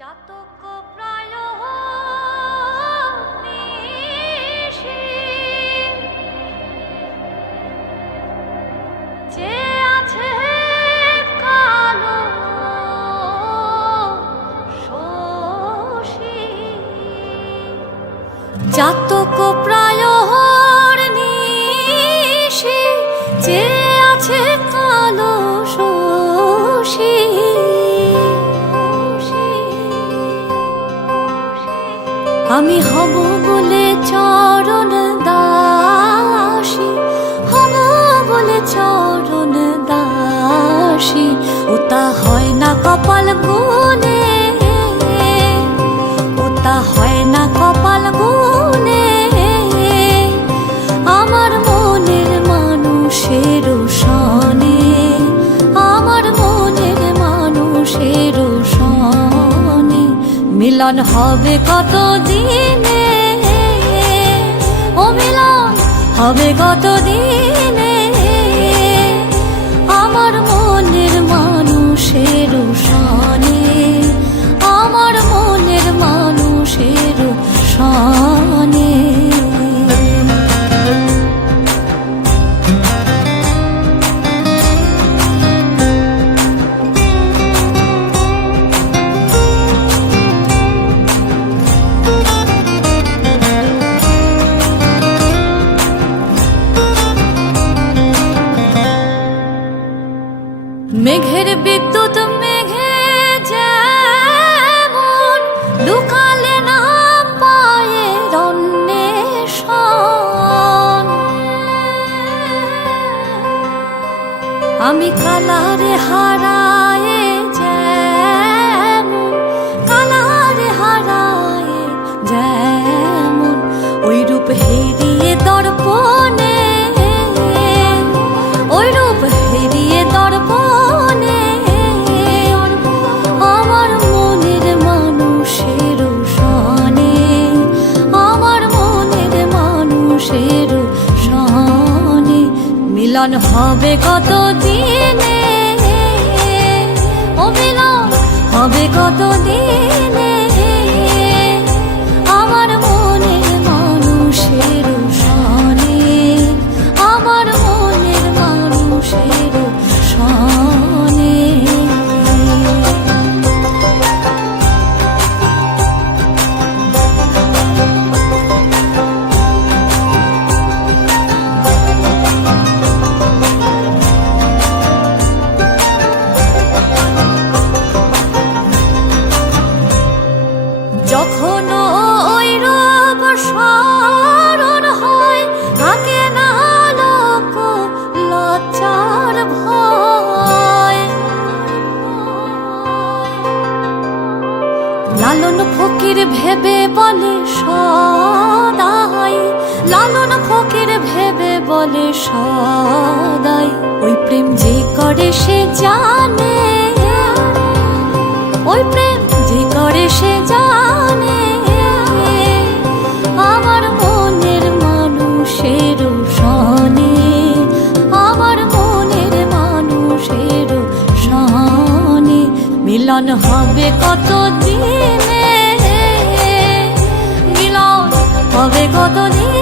চাতক প্রায় নিশি যে আছে কালো শোষী, চাতক প্রায় নিশি যে আছে কালো শোষী, আমি হব বলে চরণ দাসী, হব বলে চরণ দাসী, ওটা হয় না কপাল গুনে, ওটা হয় না কপাল গুনে, আমার মনের মানুষের সনে, আমার মনের মানুষের সনে মিলন হবে কত দিনে, ও মিলন হবে কত দিনে, আমার মনের মানুষের সনে, আমার মনের মানুষের সনে। মেঘের বিদ্যুৎ মেঘে যেমন লুকালে না পায়ের অন্বেষণ, আমি কালারে হারায়ে যেমন, কালারে হারায়ে যেমন, ওই রূপ হেরিয়ে দর্পণে, ওই রূপ হেরিয়ে দর্পণে, আমার মনের মানুষের সনে, আমার মনের মানুষের সনে মিলন হবে কত দিনে, ও মিলন হবে কত দিনে, আমার মনের মানুষের সনে, আমার মনের মানুষের সনে। যখন ওই রূপ স্মরণ হয় থাকে না লোক লজ্জার ভয়, লালন ফকির ভেবে বলে সদাই, লালন ফকির ভেবে বলে সদাই, ওই প্রেম যে করে সে জানে, ওই প্রেম যে করে সে জানে, আমার মনের মানুষের সনে, আমার মনের মানুষের সনে মিলন হবে কত দিনে, মিলন হবে কত দিনে,